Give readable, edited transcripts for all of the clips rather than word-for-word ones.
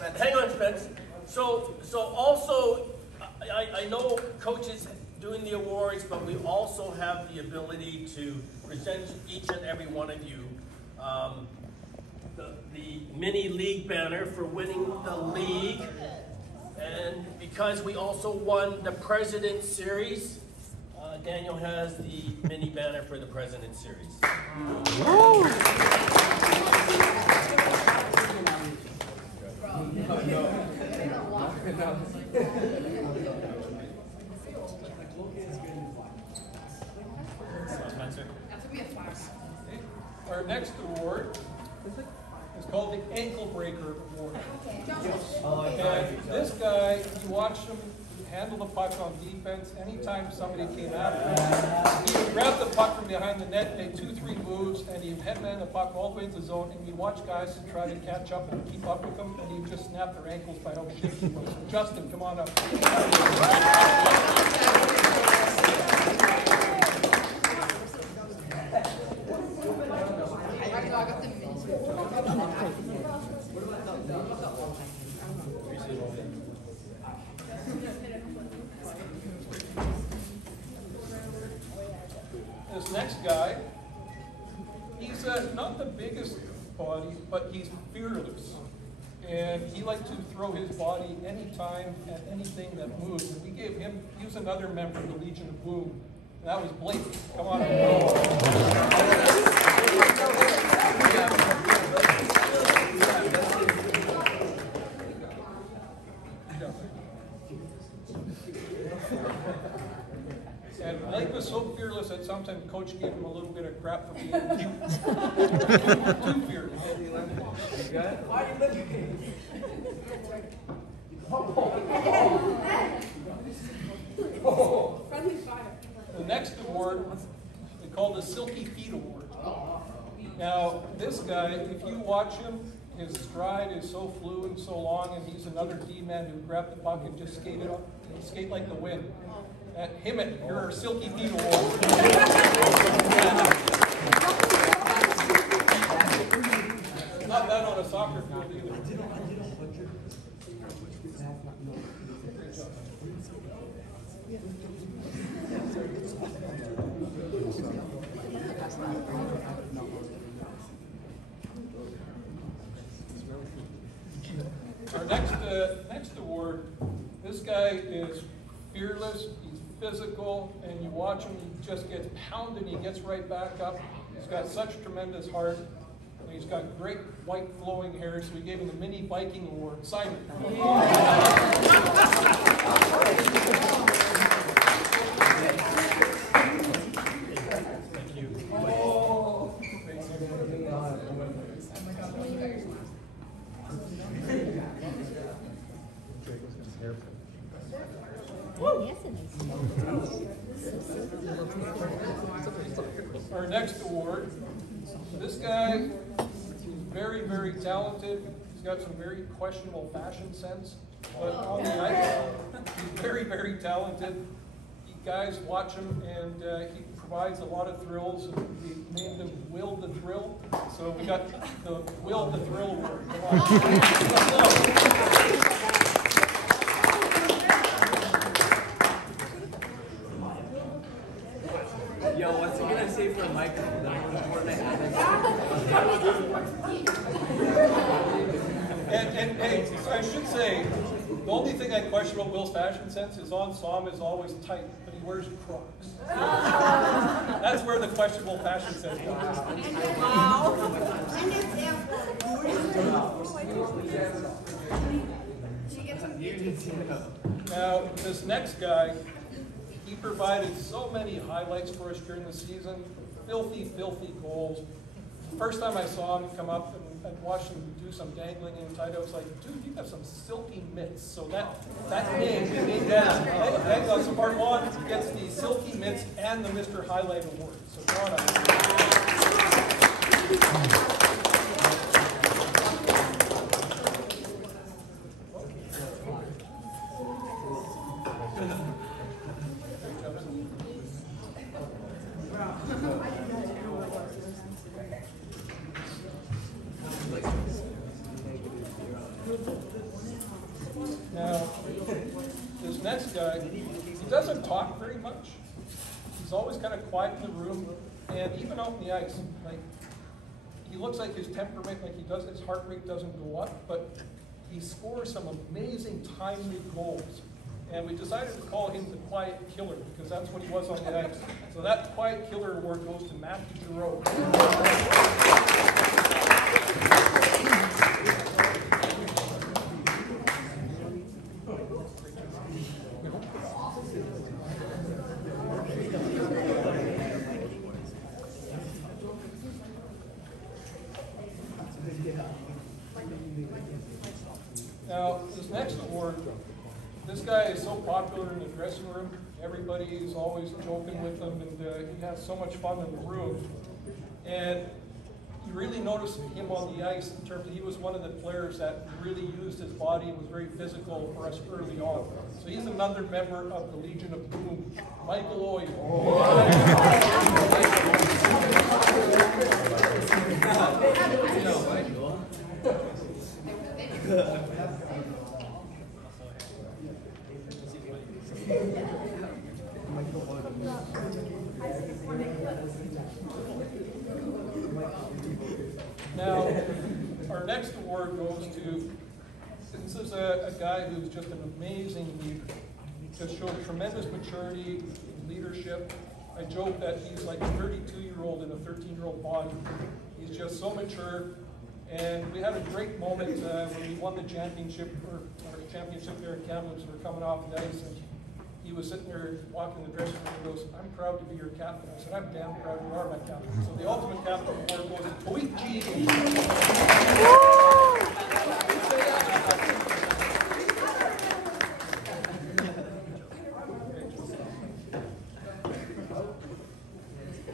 Hang on, Spence. So also, I know coaches doing the awards, but we also have the ability to present each and every one of you the mini league banner for winning the league. And because we also won the President Series, Daniel has the mini banner for the President Series. Our next award is called the Ankle Breaker Award. And this guy, you watch him handle the puck on defense. Anytime somebody came after him, he would grab the puck from behind the net, make 2-3 moves, and he'd headman the puck all the way into the zone, and you watch guys try to catch up and keep up with him, and he'd just snap their ankles by how big he was. So Justin, come on up. This next guy, he's not the biggest body, but he's fearless. And he liked to throw his body anytime at anything that moves. And we gave him, he was another member of the Legion of Boom. And that was Blake. Come on up. And Blake was so fearless that sometimes Coach gave him a little bit of crap for being too fearless. You got it? Why are you looking? Friendly fire. The next award, they call the Silky Feet Award. Now, this guy, if you watch him, his stride is so fluid, so long, and he's another D-man who grabbed the puck and just skated up, and skate like the wind. Him at your Silky Feet Award. Not that on a soccer field either. Our next award, this guy is fearless, he's physical, and you watch him, he just gets pounded, he gets right back up. He's got such tremendous heart, and he's got great white flowing hair, so we gave him the Mini Viking Award. Simon. Our next award, this guy is very, very talented. He's got some very questionable fashion sense, but on the ice, he's very, very talented. You guys watch him, and he provides a lot of thrills. We named him Will the Thrill, so we got the Will the Thrill Award. Come on. Yo, what's he gonna say for a microphone? And hey, I should say, the only thing I question about Will's fashion sense is on Som is always tight, but he wears Crocs. That's where the questionable fashion sense comes. Now, this next guy, he provided so many highlights for us during the season. Filthy, filthy goals. First time I saw him come up and watched him do some dangling in tight, I was like, dude, you got some silky mitts. So that name, we named that. Hang on, so Bartwan gets the Silky Mitts and the Mr. Highlight Award. So come on up. Now, this next guy, he doesn't talk very much. He's always kind of quiet in the room, and even out in the ice, like, he looks like his temperament, like his heart rate doesn't go up, but he scores some amazing timely goals. And we decided to call him the Quiet Killer, because that's what he was on the ice. So that Quiet Killer award goes to Matthew Giroux. Now, this next award, this guy is so popular in the dressing room. Everybody is always joking with him, and he has so much fun in the room. And you really notice him on the ice in terms of he was one of the players that really used his body and was very physical for us early on. So he's another member of the Legion of Boom, Michael Oy. Now, our next award goes to, this is a guy who's just an amazing leader. Just showed tremendous maturity and leadership. I joke that he's like a 32-year-old in a 13-year-old body. He's just so mature. And we had a great moment when we won the championship, or our championship there in Kamloops. We were coming off the ice, and he was sitting there walking in the dressing room and goes, "I'm proud to be your captain." I said, "I'm damn proud you are my captain." So the ultimate captain award goes to Koichi.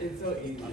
It's so easy.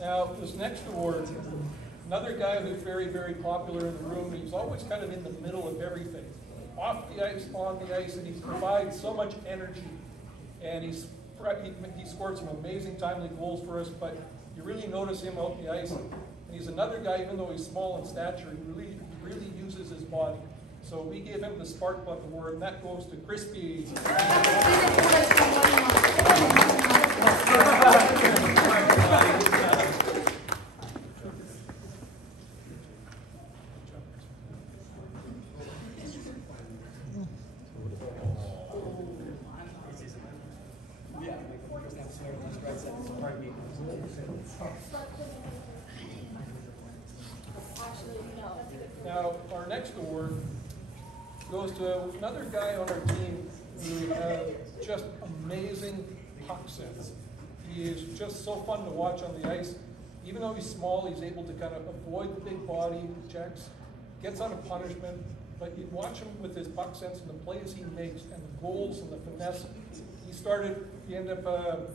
Now, this next award, another guy who's very, very popular in the room. He's always kind of in the middle of everything. Off the ice, on the ice, and he provides so much energy. And he scored some amazing timely goals for us, but you really notice him out the ice. And he's another guy, even though he's small in stature, he really uses his body. So we gave him the Spark Plug Award, and that goes to Crispy. Now, our next award goes to another guy on our team who has just amazing puck sense. He is just so fun to watch on the ice. Even though he's small, he's able to kind of avoid the big body checks, gets out of punishment, but you watch him with his puck sense and the plays he makes and the goals and the finesse. He ended up,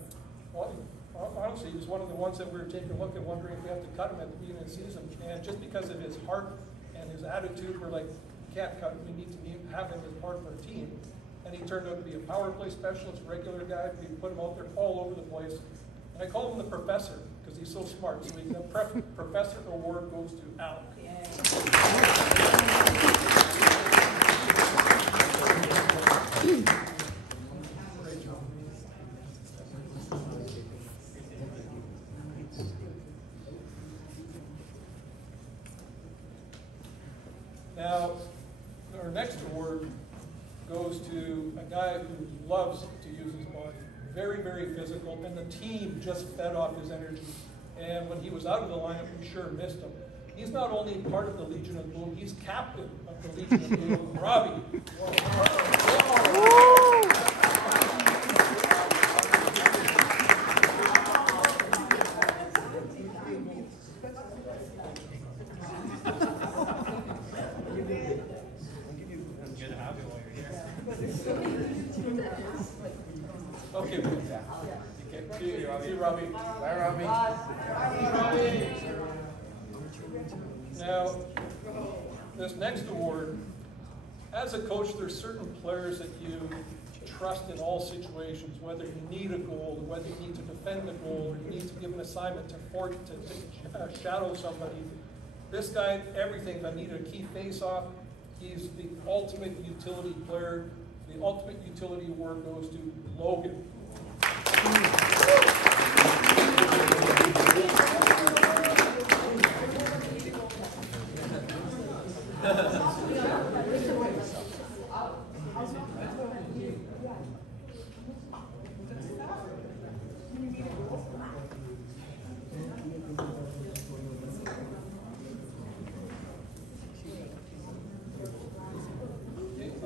honestly, he was one of the ones that we were taking a look at, wondering if we have to cut him at the beginning of the season. And just because of his heart and his attitude, we're like, we can't cut him, we need to have him as part of our team. And he turned out to be a power play specialist, regular guy. We put him out there all over the place. And I call him the professor, because he's so smart. So the professor award goes to Alec. Now, our next award goes to a guy who loves to use his body. Very, very physical, and the team just fed off his energy. And when he was out of the lineup, we sure missed him. He's not only part of the Legion of Boom, he's captain of the Legion of Boom, Robbie. Okay, see you, Robbie. Bye, Robbie. Now, this next award, as a coach, there's certain players that you trust in all situations, whether you need a goal, or whether you need to defend the goal, or you need to give an assignment to shadow somebody. This guy, everything. If I needed a key face-off, he's the ultimate utility player. The ultimate utility award goes to Logan.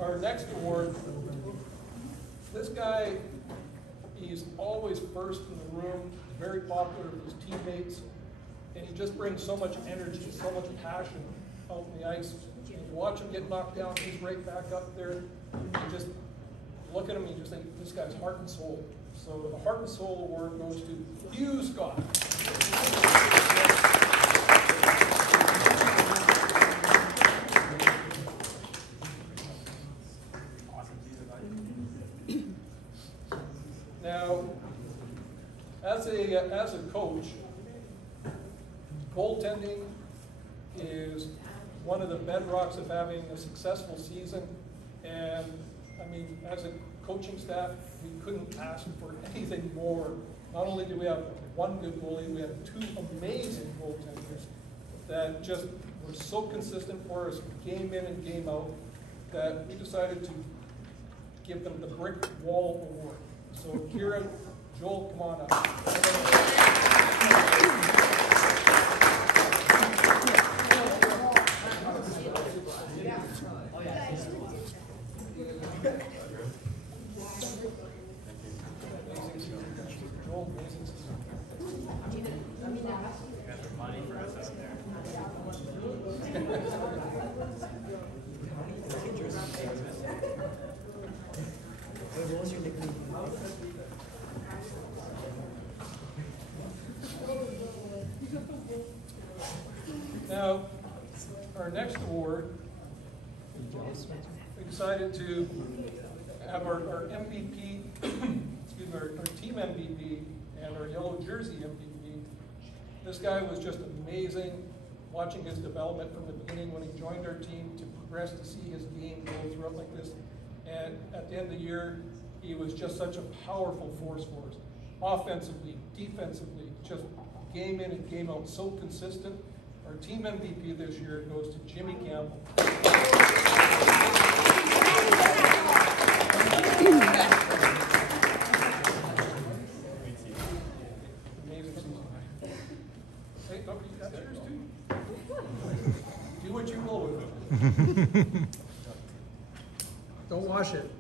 Our next award, this guy, he's always first in the room, very popular with his teammates, and he just brings so much energy, so much passion out on the ice. And you watch him get knocked down, he's right back up there. You just look at him and you just think, this guy's heart and soul. So the Heart and Soul Award goes to Hugh Scott. Now, as a coach, goaltending is one of the bedrocks of having a successful season. And I mean, as a coaching staff, we couldn't ask for anything more. Not only do we have one good goalie, we have two amazing goaltenders that just were so consistent for us game in and game out that we decided to give them the Brick Wall Award. So Kira, Joel, come on up. Joel, amazing season. What was your nickname? Now, our next award, we decided to have our MVP, excuse me, our team MVP and our yellow jersey MVP. This guy was just amazing, watching his development from the beginning when he joined our team to progress to see his game go throughout like this. And at the end of the year, he was just such a powerful force for us. Offensively, defensively, just game in and game out, so consistent. Our team MVP this year goes to Jimmy Campbell. Amazing season. Hey, don't you got yours too? Do what you will with it. Don't wash it.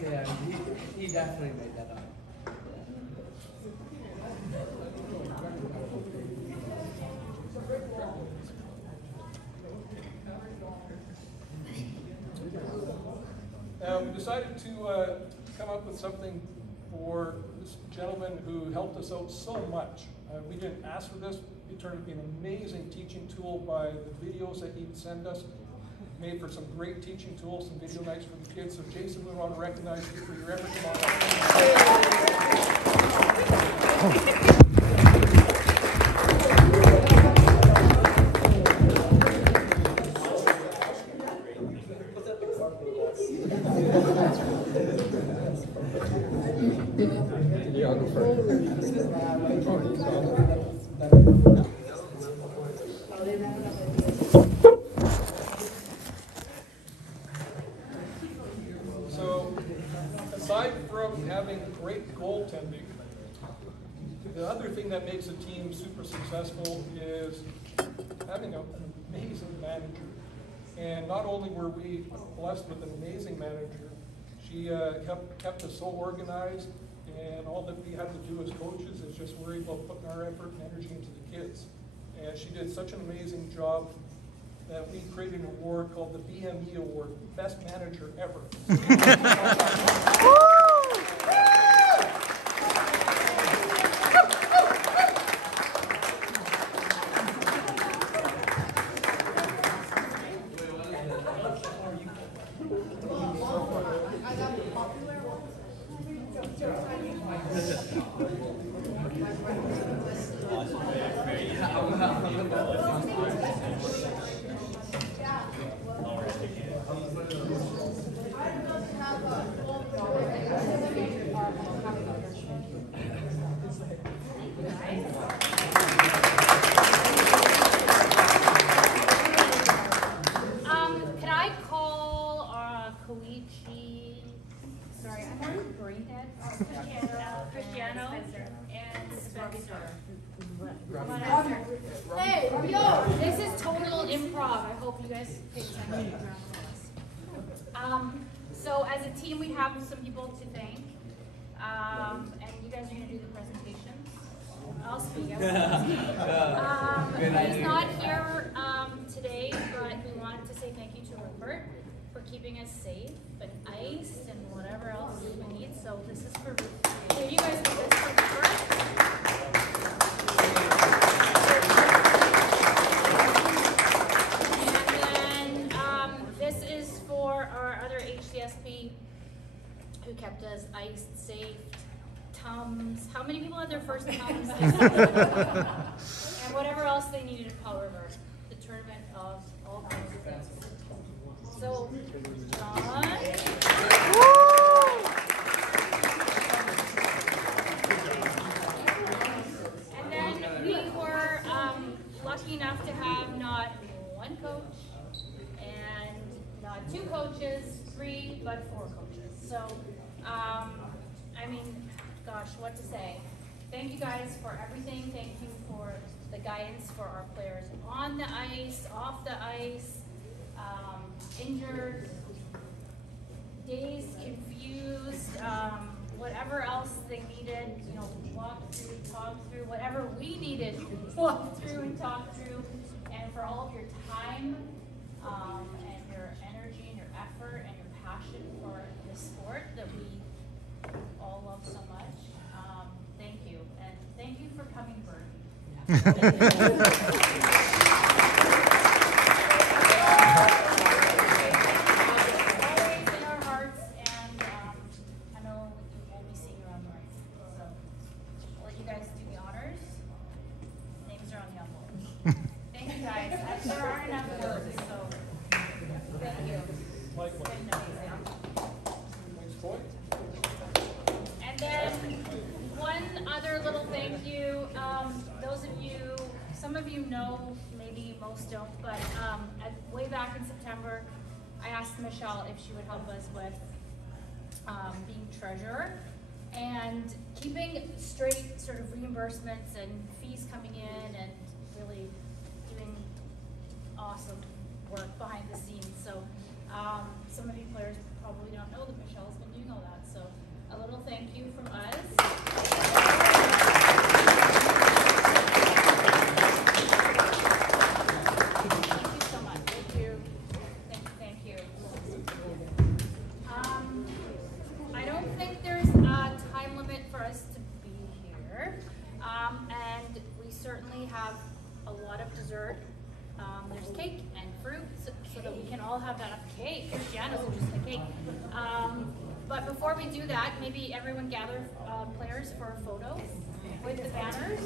Yeah, he definitely made that up. We decided to come up with something for this gentleman who helped us out so much. We didn't ask for this. It turned out to be an amazing teaching tool by the videos that he would send us. Made for some great teaching tools, some video nights for the kids. So Jason, we want to recognize you for your efforts. So, aside from having great goaltending, the other thing that makes a team super successful is having an amazing manager. And not only were we blessed with an amazing manager, she kept us so organized, and all that we had to do as coaches is just worry about putting our effort and energy into the kids. And she did such an amazing job that we created an award called the BME Award, Best Manager Ever. Can I call Koichi? Sorry, I'm on brain dead. Cristiano and Spencer. Hey, yo! This is total improv. I hope you guys pay attention. So as a team, we have some people to thank, and you guys are going to do the presentations. I'll speak. He's not here today, but we wanted to say thank you to Rupert for keeping us safe and iced and whatever else we need. So this is for Rupert. So you guys do this for Rupert. This is for our other HCSP who kept us iced, safe, Tums. How many people had their first Tums? And whatever else they needed in Powell River. The tournament of all kinds of things. So, John. And then we were lucky enough to have not one coach, and not 2 coaches, 3, but 4 coaches. So, I mean, gosh, what to say. Thank you guys for everything. Thank you for the guidance for our players on the ice, off the ice, injured, dazed, confused, whatever else they needed, you know, walk through, talk through, whatever we needed, walk through and talk through, and for all of your time, and your energy and your effort and your passion for the sport that we all love so much. Thank you. And thank you for coming, Bert. Always in our hearts, and I know we'll be seeing you around the ring. So I'll let you guys do the honors. Names are on the envelopes. Thank you guys. There aren't enough words, so thank you. It's been amazing. And then one other little thank you. Those of you, some of you know, maybe most don't, but way back in September, I asked Michelle if she would help us with being treasurer and keeping straight sort of reimbursements and fees coming in and really doing awesome work behind the scenes. So some of you players probably don't know that Michelle's been doing all that. So a little thank you from us. Thank you so much. Thank you. Thank you. I don't think there's a time limit for us to be here. And we certainly have a lot of dessert. There's cake and fruit, so that we can all have that cake. Cristiano's interested in cake. But before we do that, maybe everyone gather players for a photo with the banners,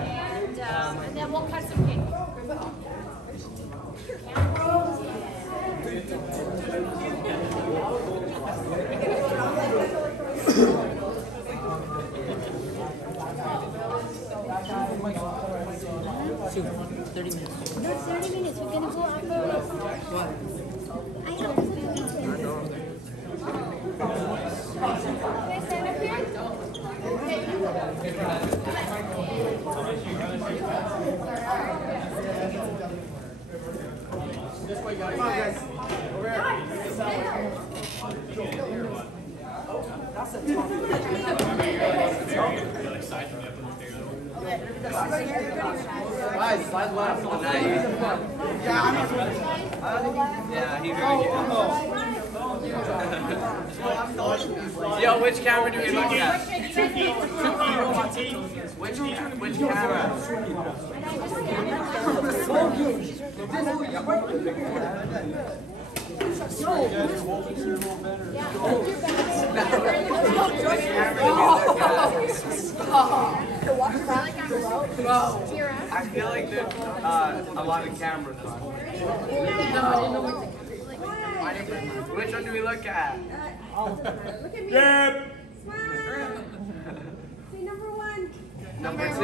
and then we'll cut some cake. Soon, 30 minutes. No, 30 minutes. We're gonna go after. What? I have to Can I stand up here? This way, guys. Come on, guys. Over here. That's a tough Guys, slide left. Yeah, he's right here. Yo, which camera do we look at? Which camera? Daniel, hold it a little better. I feel like there's a lot of cameras on. Which one do we look at? Look at me. Yep. Smile. Say number one. Number 2.